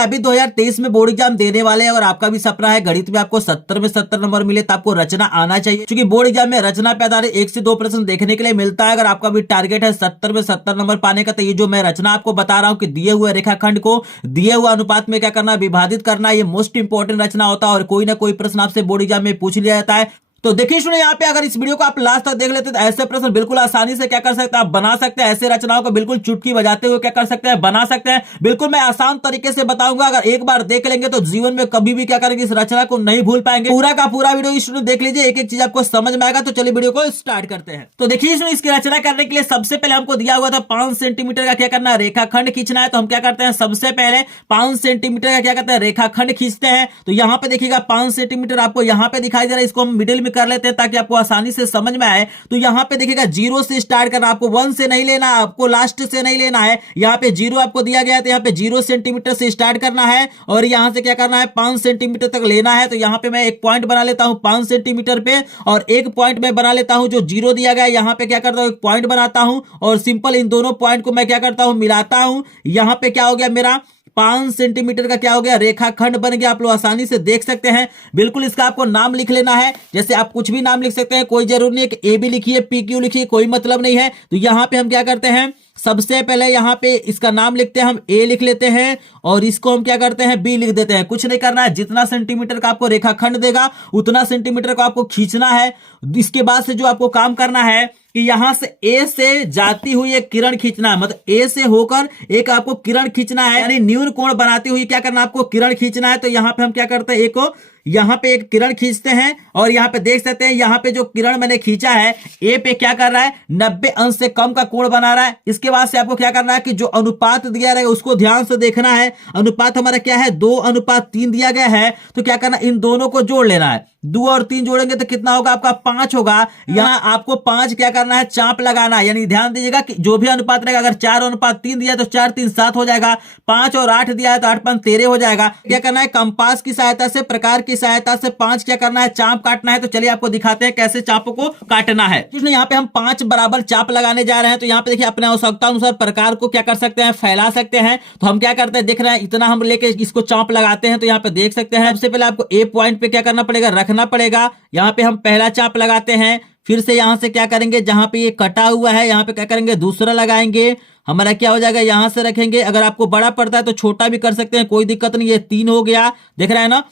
अभी 2023 में board exam देने वाले हैं और आपका भी सपना है गणित में आपको 70 में 70 नंबर मिले तो आपको रचना आना चाहिए, क्योंकि बोर्ड एग्जाम में रचना पे आधारित 1 से 2 प्रश्न देखने के लिए मिलता है। अगर आपका भी टारगेट है 70 में 70 नंबर पाने का, तो ये जो मैं रचना आपको बता रहा हूँ कि दिए हुए रेखाखंड को दिए हुए अनुपात में क्या करना, विभाजित करना, ये मोस्ट इंपॉर्टेंट रचना होता है और कोई ना कोई प्रश्न आपसे बोर्ड एग्जाम में पूछ लिया जाता है। तो देखिए सुनिए, यहाँ पे अगर इस वीडियो को आप लास्ट तक देख लेते हैं तो ऐसे प्रश्न बिल्कुल आसानी से क्या कर सकते हैं, आप बना सकते हैं। ऐसे रचनाओं को बिल्कुल चुटकी बजाते हुए क्या कर सकते हैं, बना सकते हैं। बिल्कुल मैं आसान तरीके से बताऊंगा, अगर एक बार देख लेंगे तो जीवन में कभी भी क्या करेंगे, इस रचना को नहीं भूल पाएंगे। पूरा का पूरा वीडियो स्टूडेंट देख लीजिए, एक एक चीज आपको समझ में आएगा। तो चलिए वीडियो को स्टार्ट करते हैं। तो देखिए इसकी रचना करने के लिए सबसे पहले हमको दिया हुआ था 5 सेंटीमीटर का क्या करना है, रेखाखंड खींचना है। तो हम क्या करते हैं, सबसे पहले 5 सेंटीमीटर का क्या करते हैं, रेखाखंड खींचते हैं। तो यहाँ पे देखिएगा 5 सेंटीमीटर आपको यहाँ पे दिखाई दे रहा है, इसको हम मिडिल में कर लेते हैं ताकि आपको आसानी से समझ में आए। तो यहाँ पे देखिएगा 0 से स्टार्ट करना, आपको 1 से नहीं लेना, आपको लास्ट से नहीं लेना है। यहाँ पे 0 आपको दिया गया है, तो यहाँ पे 0 सेंटीमीटर से स्टार्ट करना है और यहाँ से क्या करना है, 5 सेंटीमीटर तक लेना है। तो यहाँ पे मैं एक पॉइंट बना लेता हूँ 5 सेंटीमीटर पे और एक पॉइंट में बना लेता हूँ जो 0 दिया गया है। यहाँ पे क्या करता हूँ, एक पॉइंट बनाता हूँ और सिंपल इन दोनों पॉइंट को मैं क्या करता हूँ, मिलाता हूँ। यहाँ पे क्या हो गया, मेरा 5 सेंटीमीटर का क्या हो गया, रेखाखंड बन गया। आप लोग आसानी से देख सकते हैं। बिल्कुल इसका आपको नाम लिख लेना है, जैसे आप कुछ भी नाम लिख सकते हैं, कोई जरूरी नहीं है कि ए बी लिखिए, पी क्यू लिखिए, कोई मतलब नहीं है। तो यहाँ पे हम क्या करते हैं, सबसे पहले यहाँ पे इसका नाम लिखते हैं, हम ए लिख लेते हैं और इसको हम क्या करते हैं, बी लिख देते हैं। कुछ नहीं करना है, जितना सेंटीमीटर का आपको रेखाखंड देगा उतना सेंटीमीटर को आपको खींचना है। इसके बाद से जो आपको काम करना है कि यहां से ए से जाती हुई एक किरण खींचना है, मतलब ए से होकर एक आपको किरण खींचना है, यानी न्यून कोण बनाती हुई क्या करना, आपको किरण खींचना है। तो यहाँ पे हम क्या करते हैं, यहाँ पे एक किरण खींचते हैं और यहाँ पे देख सकते हैं, यहाँ पे जो किरण मैंने खींचा है ए पे क्या कर रहा है, 90 अंश से कम का कोण बना रहा है। इसके बाद से आपको क्या करना है कि जो अनुपात दिया रहेगा उसको ध्यान से देखना है। अनुपात हमारा क्या है, 2:3 दिया गया है। तो क्या करना, इन दोनों को जोड़ लेना है। 2 और 3 जोड़ेंगे तो कितना होगा, आपका 5 होगा। यहाँ आपको 5 क्या करना है, चाप लगाना है। यानी ध्यान दीजिएगा कि जो भी अनुपात रहेगा, अगर 4:3 दिया तो 4 3 7 हो जाएगा, 5 और 8 दिया है तो 8 5 13 हो जाएगा। क्या करना है, कंपास की सहायता से, प्रकार की सहायता से 5 क्या करना है, चाप काटना है। तो चलिए आपको दिखाते हैं कैसे चापों को काटना है। यहाँ पे हम 5 बराबर चाप लगाने जा रहे हैं। तो यहाँ पे देखिए अपने आवश्यकता अनुसार प्रकार को क्या कर सकते हैं, फैला सकते हैं। तो हम क्या करते हैं, देख रहे हैं, इतना हम लेके इसको चाप लगाते हैं। तो यहाँ पे देख सकते हैं, सबसे पहले आपको ए पॉइंट पे क्या करना पड़ेगा, रखना पड़ेगा। यहाँ पे हम पहला चाप लगाते हैं, फिर से यहां से क्या करेंगे, जहां पे ये कटा हुआ है यहाँ पे क्या करेंगे, दूसरा लगाएंगे। हमारा क्या हो जाएगा, यहां से रखेंगे। अगर आपको बड़ा पड़ता है तो छोटा भी कर सकते हैं, कोई दिक्कत नहीं है। 3 हो गया, देख रहे हैं ना,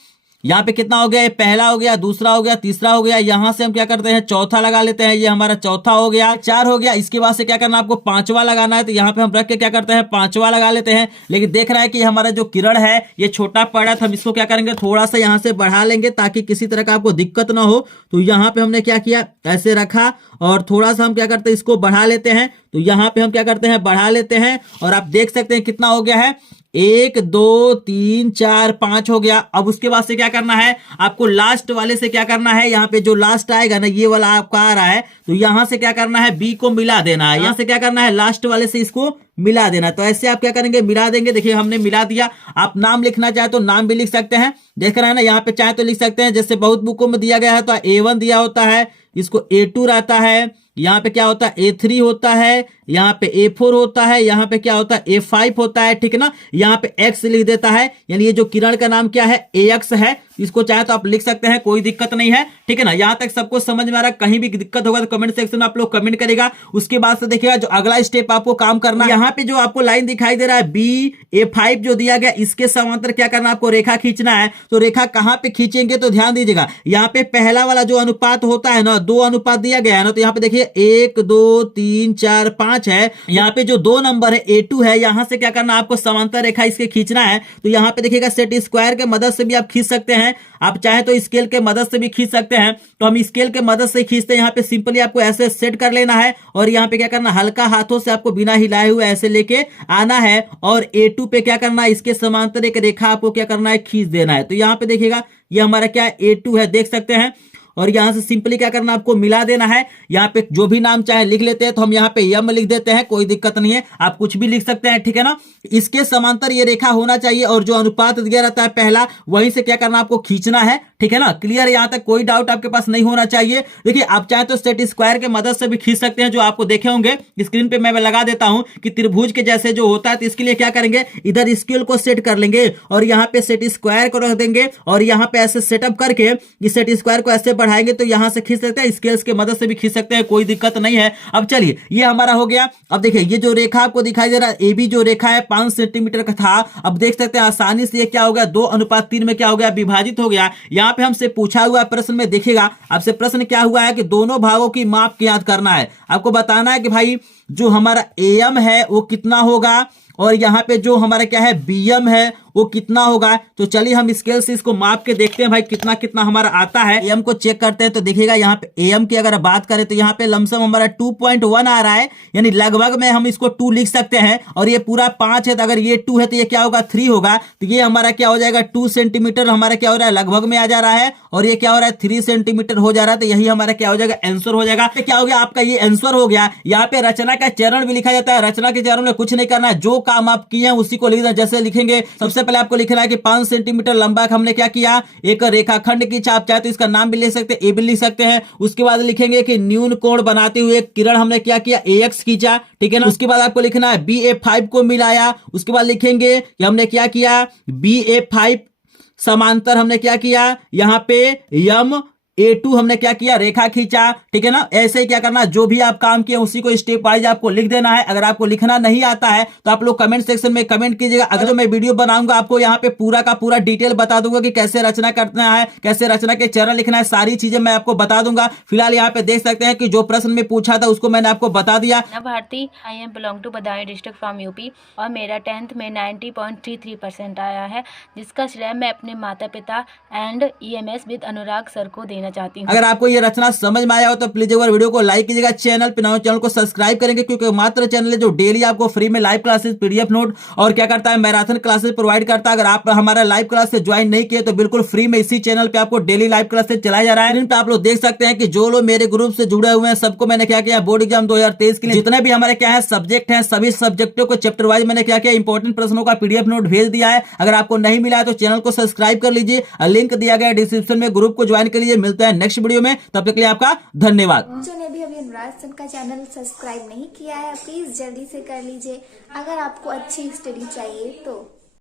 यहाँ पे कितना हो गया, ये पहला हो गया, दूसरा हो गया, तीसरा हो गया। यहां से हम क्या करते हैं, चौथा लगा लेते हैं, ये हमारा चौथा हो गया, 4 हो गया। इसके बाद से क्या करना, आपको 5वां लगाना है। तो यहाँ पे हम रख के क्या करते हैं, 5वां लगा लेते हैं। लेकिन देख रहा है कि हमारा जो किरण है ये छोटा पड़ रहा था, हम इसको क्या करेंगे, थोड़ा सा यहाँ से बढ़ा लेंगे ताकि किसी तरह का आपको दिक्कत ना हो। तो यहाँ पे हमने क्या किया, ऐसे रखा और थोड़ा सा हम क्या करते हैं, इसको बढ़ा लेते हैं। तो यहाँ पे हम क्या करते हैं, बढ़ा लेते हैं और आप देख सकते हैं कितना हो गया है, 1 2 3 4 5 हो गया। अब उसके बाद से क्या करना है, आपको लास्ट वाले से क्या करना है, यहाँ पे जो लास्ट आएगा ना, ये वाला आपका आ रहा है, तो यहां से क्या करना है, बी को मिला देना है। यहां से क्या करना है, लास्ट वाले से इसको मिला देना। तो ऐसे आप क्या करेंगे, मिला देंगे। देखिए हमने मिला दिया। आप नाम लिखना चाहे तो नाम भी लिख सकते हैं, देख रहे हैं ना, यहाँ पे चाहे तो लिख सकते हैं। जैसे बहुत बुकों में दिया गया है तो A1 दिया होता है, इसको A2 रहता है, यहाँ पे क्या होता है, A3 होता है, यहाँ पे A4 होता है, यहाँ पे क्या होता है, A5 होता है, ठीक है ना। यहाँ पे X लिख देता है, यानी ये जो किरण का नाम क्या है, AX है। इसको चाहे तो आप लिख सकते हैं, कोई दिक्कत नहीं है, ठीक है ना। यहाँ तक सबको समझ में आ रहा है, कहीं भी दिक्कत होगा तो कमेंट सेक्शन में आप लोग कमेंट करेगा। उसके बाद से देखिएगा जो अगला स्टेप आपको काम करना है, यहाँ पे जो आपको लाइन दिखाई दे रहा है BA5 जो दिया गया, इसके समांतर क्या करना, आपको रेखा खींचना है। तो रेखा कहाँ पे खींचेंगे, तो ध्यान दीजिएगा, यहाँ पे पहला वाला जो अनुपात होता है ना, 2 अनुपात दिया गया है ना, तो यहाँ पे देखिए 1 2 3 4 5 है। यहाँ पे जो 2 नंबर है A2 है, यहाँ से क्या करना, आपको समांतर रेखा इसके खींचना है। तो यहाँ पे देखिएगा सेट स्क्वायर के मदद से भी आप खींच सकते हैं, आप चाहे तो स्केल के मदद से भी खींच सकते हैं। तो हम स्केल के मदद से खींचते हैं। यहाँ पे सिंपली आपको ऐसे सेट कर लेना है और यहाँ पे क्या करना, हल्का हाथों से आपको बिना हिलाए हुए ऐसे लेके आना है और A2 पे क्या करना है, इसके समांतर एक रेखा आपको क्या करना है, खींच देना है। तो यहाँ पे देखिएगा ये हमारा क्या A2 है, देख सकते हैं। और यहाँ से सिंपली क्या करना, आपको मिला देना है। यहाँ पे जो भी नाम चाहे लिख लेते हैं, तो हम यहाँ पे यम लिख देते हैं, कोई दिक्कत नहीं है, आप कुछ भी लिख सकते हैं, ठीक है ना। इसके समांतर ये रेखा होना चाहिए और जो अनुपात दिया रहता है पहला, वहीं से क्या करना, आपको खींचना है, ठीक है ना। क्लियर, यहाँ तक कोई डाउट आपके पास नहीं होना चाहिए। देखिए आप चाहे तो सेट स्क्वायर के मदद से भी खींच सकते हैं, जो आपको देखे होंगे स्क्रीन पे मैं लगा देता हूं कि त्रिभुज के जैसे जो होता है। तो इसके लिए क्या करेंगे, इधर स्केल को सेट कर लेंगे और यहाँ पे सेट स्क्वायर को रख देंगे और यहाँ पे ऐसे सेटअप करके इस सेट स्क्वायर को ऐसे बढ़ाएंगे तो यहाँ से खींच सकते हैं, स्केल्स की मदद से भी खींच सकते हैं, कोई दिक्कत नहीं है। अब चलिए ये हमारा हो गया। अब देखिए ये जो रेखा आपको दिखाई दे रहा है, ए बी जो रेखा है 5 सेंटीमीटर का था, अब देख सकते हैं आसानी से ये क्या हो गया, 2:3 में क्या हो गया, विभाजित हो गया। यहाँ पे हमसे पूछा हुआ प्रश्न में देखिएगा, आपसे प्रश्न क्या हुआ है कि दोनों भागों की माप ज्ञात करना है। आपको बताना है कि भाई जो हमारा एम है वो कितना होगा और यहाँ पे जो हमारा क्या है बीएम है वो कितना होगा। तो चलिए हम स्केल से इसको माप के देखते हैं भाई कितना कितना हमारा आता है। एम को चेक करते हैं तो देखिएगा यहाँ पे एम की अगर बात करें तो यहाँ पे लमसम हमारा 2.1 आ रहा है, यानी लगभग में हम इसको 2 लिख सकते हैं। और ये पूरा 5 है तो अगर ये 2 है तो ये क्या होगा 3 होगा। तो ये हमारा क्या हो जाएगा 2 सेंटीमीटर हमारा क्या हो रहा है लगभग में आ जा रहा है और ये क्या हो रहा है 3 सेंटीमीटर हो जा रहा है। तो यही हमारा क्या हो जाएगा आंसर हो जाएगा। क्या हो गया आपका ये आंसर हो गया। यहाँ पे रचना का चरण भी लिखा जाता है। रचना के चरण में कुछ नहीं करना है, जो काम आप किए हैं उसी को लिखना। जैसे लिखेंगे सबसे पहले आपको लिखना है कि 5 सेंटीमीटर लंबा हमने क्या किया, एक रेखाखंड की छाप, चाहे तो इसका नाम भी लिख सकते हैं, ए भी लिख सकते हैं। उसके बाद लिखेंगे कि न्यून कोण बनाते हुए किरण हमने क्या किया, AX खींचा, ठीक है ना। उसके बाद आपको लिखना है BA5 को मिलाया। उसके बाद लिखेंगे कि हमने क्या किया, BA5 समांतर हमने क्या किया, यहाँ पे यम A2 हमने क्या किया, रेखा खींचा, ठीक है ना। ऐसे ही क्या करना, जो भी आप काम किए उसी को स्टेप वाइज आपको लिख देना है। अगर आपको लिखना नहीं आता है तो आप लोग कमेंट सेक्शन में कमेंट कीजिएगा। अगर मैं वीडियो बनाऊंगा आपको यहाँ पे पूरा का पूरा डिटेल बता दूंगा कि कैसे रचना करना है, कैसे रचना के चरण लिखना है, सारी चीजें मैं आपको बता दूंगा। फिलहाल यहाँ पे देख सकते हैं कि जो प्रश्न में पूछा था उसको मैंने आपको बता दिया। Bharti, I am belong to Budaun district from UP और मेरा 10th में 90.33% आया है, जिसका श्रेय मैं अपने माता पिता and EMS with Anurag sir को देना चाहती हूँ। अगर आपको ये रचना समझ में आया हो तो प्लीज एक बार वीडियो को लाइक कीजिएगा, चैनल पे नए चैनल को सब्सक्राइब करेंगे, क्योंकि मात्र चैनल है जो डेली आपको फ्री में लाइव क्लासेस, PDF नोट और क्या करता है मैराथन क्लासेस प्रोवाइड करता है। अगर आप हमारा लाइव क्लास से ज्वाइन नहीं किए तो बिल्कुल फ्री में इसी चैनल पे आपको डेली लाइव क्लासेस चलाया जा रहा है। पे आप लोग देख सकते हैं कि जो लोग मेरे ग्रुप से जुड़े हुए हैं सबको मैंने क्या किया, बोर्ड एग्जाम 2023 के लिए जितने भी हमारे क्या है सब्जेक्ट हैं, सभी सब्जेक्टों को चैप्टर वाइज मैंने क्या किया, इंपॉर्टेंट प्रश्नों का PDF नोट भेज दिया है। अगर आपको नहीं मिला है तो चैनल को सब्सक्राइब कर लीजिए, लिंक दिया गया डिस्क्रिप्शन में, ग्रुप को ज्वाइन कर लीजिए। मिलते हैं नेक्स्ट वीडियो में, तब तक के लिए आपका धन्यवाद। जिन्होंने भी अभी अनुराग सर का चैनल सब्सक्राइब नहीं किया है प्लीज जल्दी से कर लीजिए। अगर आपको अच्छी स्टडी चाहिए तो